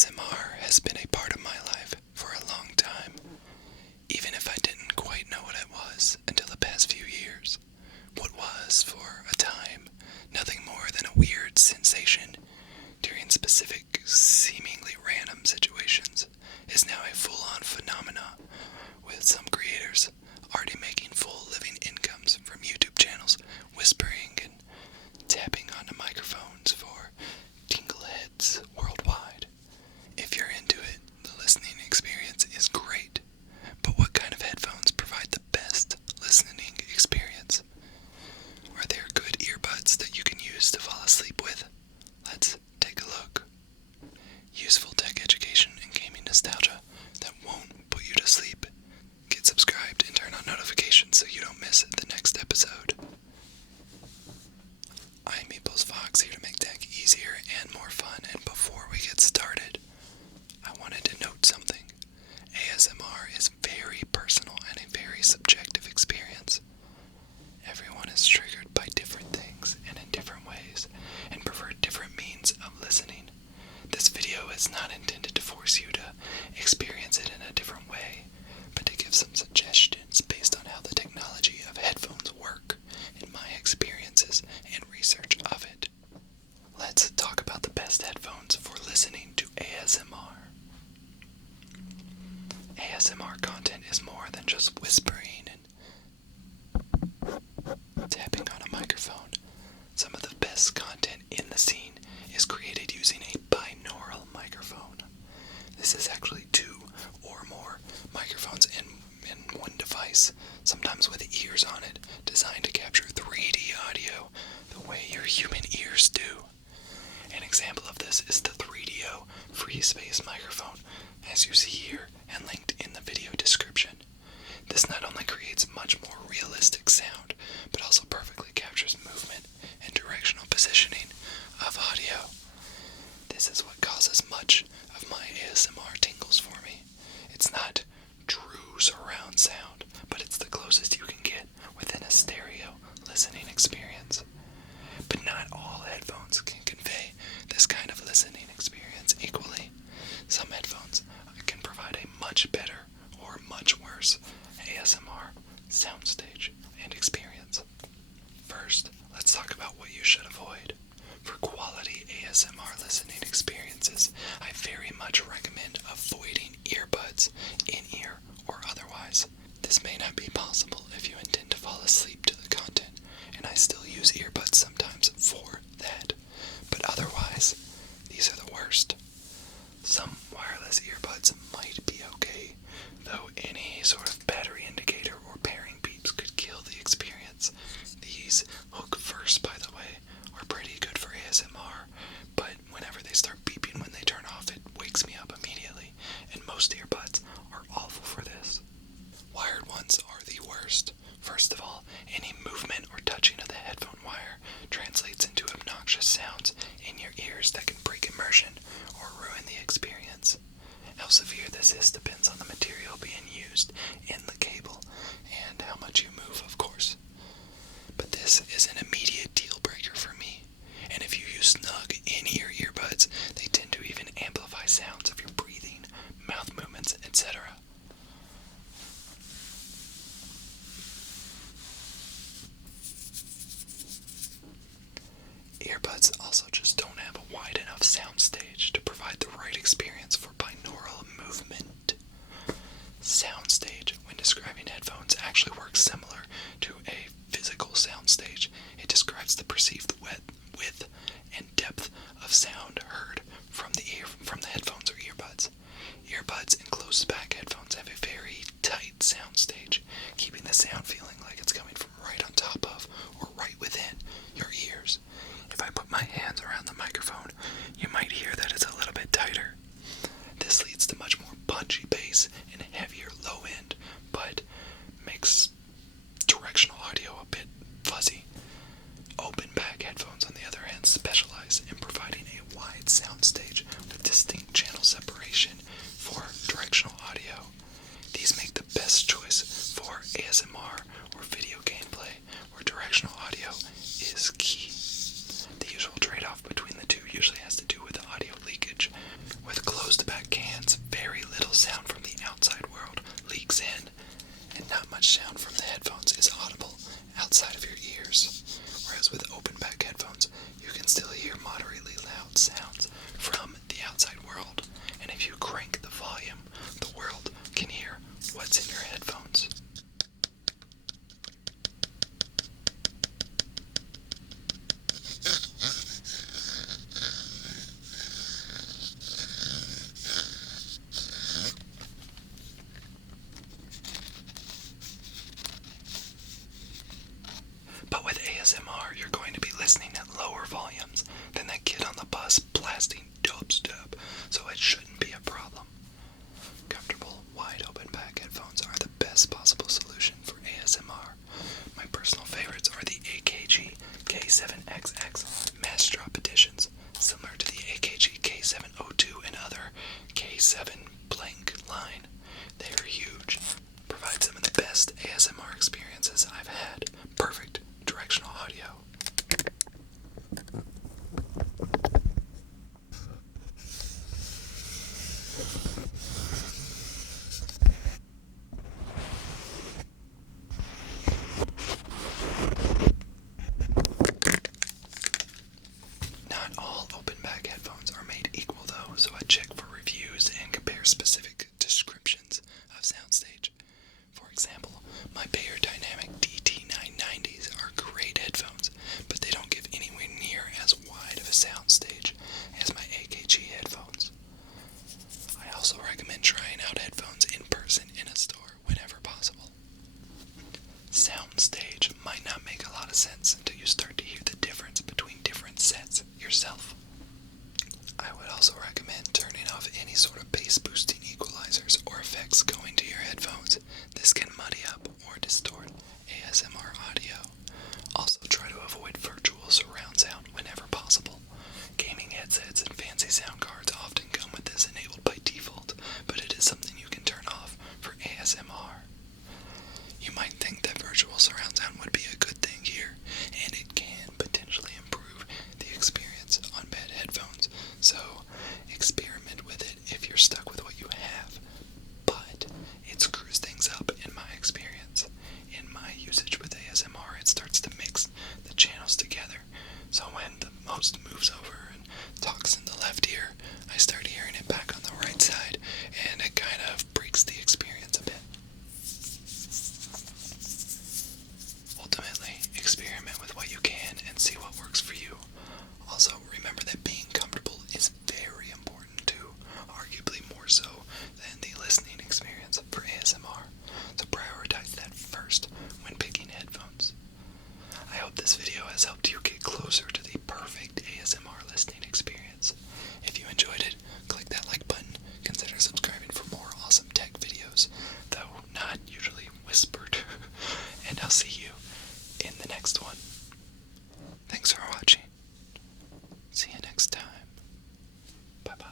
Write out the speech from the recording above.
ASMR has been a part of my life for a long time, even if I didn't quite know what it was until the past few years. What was, for a time, nothing more than a weird sensation during specific, seemingly random situations is now a full-on phenomenon, with some creators already making full living incomes from YouTube channels, whispering and tapping onto microphones for Tingleheads worldwide. If you're into it, the listening experience is great, but what kind of headphones provide the best listening experience? Are there good earbuds that you can use to fall asleep with? Let's take a look. Useful tech education and gaming nostalgia that won't put you to sleep. Get subscribed and turn on notifications so you don't miss the next episode. I'm EposVox, here to make tech easier and more fun, and before we get started, I wanted to note something. ASMR is very personal and a very subjective experience. Everyone is triggered by different things and in different ways, and prefer different means of listening. This video is not intended to force you to experience it in a different way, but to give some suggestions based on how the technology of headphones work and my experiences and research of it. Let's talk about the best headphones for listening to ASMR. ASMR content is more than just whispering and tapping on a microphone. Some of the best content in the scene is created using a binaural microphone. This is actually two or more microphones in one device, sometimes with ears on it, designed to capture 3D audio the way your human ears do. An example of this is the 3Dio FreeSpace microphone, as you see here and linked in the video description. This not only creates much more realistic sound, but also perfectly captures movement and directional positioning of audio. This is what causes much of my ASMR tingles for me. It's not true surround sound, but it's the closest you can get within a stereo listening experience. But not all headphones can convey this kind of listening experience equally. Some headphones can provide a much better or much worse ASMR soundstage and experience. First, let's talk about what you should avoid. For quality ASMR listening experiences, I very much recommend avoiding earbuds, in-ear or otherwise. This may not be possible if you intend to fall asleep to the content, and I still use earbuds sometimes for that. But otherwise, these are the worst. Some wireless earbuds might be okay, though any sort of battery indicator or pairing beeps could kill the experience. These hook first, by the way, are pretty good for ASMR, but whenever they start beeping when they turn off, it wakes me up immediately, and most earbuds are awful for this. Wired ones are the worst. First of all, any movement or touching of the headphone wire translates into obnoxious sounds in your ears that can break immersion or ruin the experience. How severe this is depends on the material being used in the cable and how much you move, of course. But this is an immediate deal breaker for me, and if you use snug in-ear earbuds, they tend to even amplify sounds of your breathing, mouth movements, etc. Earbuds also just don't have a wide enough soundstage to provide the right experience for binaural movement. Soundstage, when describing headphones, actually works similar to a physical soundstage. It describes the perceived width and depth of sound heard from the headphones or earbuds. Earbuds and closed-back headphones have a very tight soundstage, keeping the sound feeling like it's coming from right on top of or right within your ears. If I put my hands around the microphone, you might hear that it's a little bit tighter. This leads to much more punchy bass and heavier low end, but makes directional audio a bit fuzzy. Open back headphones, on the other hand, specialize in providing a wide soundstage with distinct channel separation for directional audio. These make the best choice for ASMR outside of your ears, whereas with open back headphones, you can still hear moderately loud sounds from the outside world, and if you crank the volume, the world can hear what's in your headphones. But with ASMR, you're going to be listening at lower volumes than that kid on the bus blasting dubstep, so it shouldn't be a problem. Comfortable, wide open back headphones are the best possible solution for ASMR. My personal favorites are the AKG K7XX Mass Drop Editions, similar to the AKG K702 and other K7 blank line. They are huge, provide some of the best ASMR experiences I've had. Perfect directional audio. Not all open back headphones are made equal though, so I check for reviews and compare specific descriptions of soundstage. For example, my Bayer Dynamic DT990s are great headphones, but they don't give anywhere near as wide of a soundstage as my AKG headphones. I also recommend trying out headphones in person in a store whenever possible. Soundstage might not make a lot of sense until you start to hear the difference between different sets yourself. I would also recommend turning off any sort of bass boosting equalizers or effects going to your headphones. This can muddy up or distort ASMR audio. Also try to avoid virtual surround sound whenever possible. Gaming headsets and fancy sound cards often come with this enabled by default, but it is something you can turn off for ASMR. You might think that virtual surround sound would be a good thing here, and it can potentially improve the experience on bad headphones, so experiment with it if you're stuck with what you have. But it screws things up in my experience. In my usage with ASMR, it starts to mix the channels together, so when the host moves over and talks in the left ear, I start hearing it back on the right side, and it kind of breaks the experience a bit. Ultimately, experiment with what you can and see what works for you. Also, remember that being comfortable is very important too, arguably more so than the listening experience for ASMR, so prioritize that first when picking headphones. I hope this video has helped you get closer to the perfect ASMR listening experience. If you enjoyed it, click that like button, consider subscribing for more awesome tech videos, though not usually whispered, and I'll see you in the next one. Thanks for watching. See you next time. Bye-bye.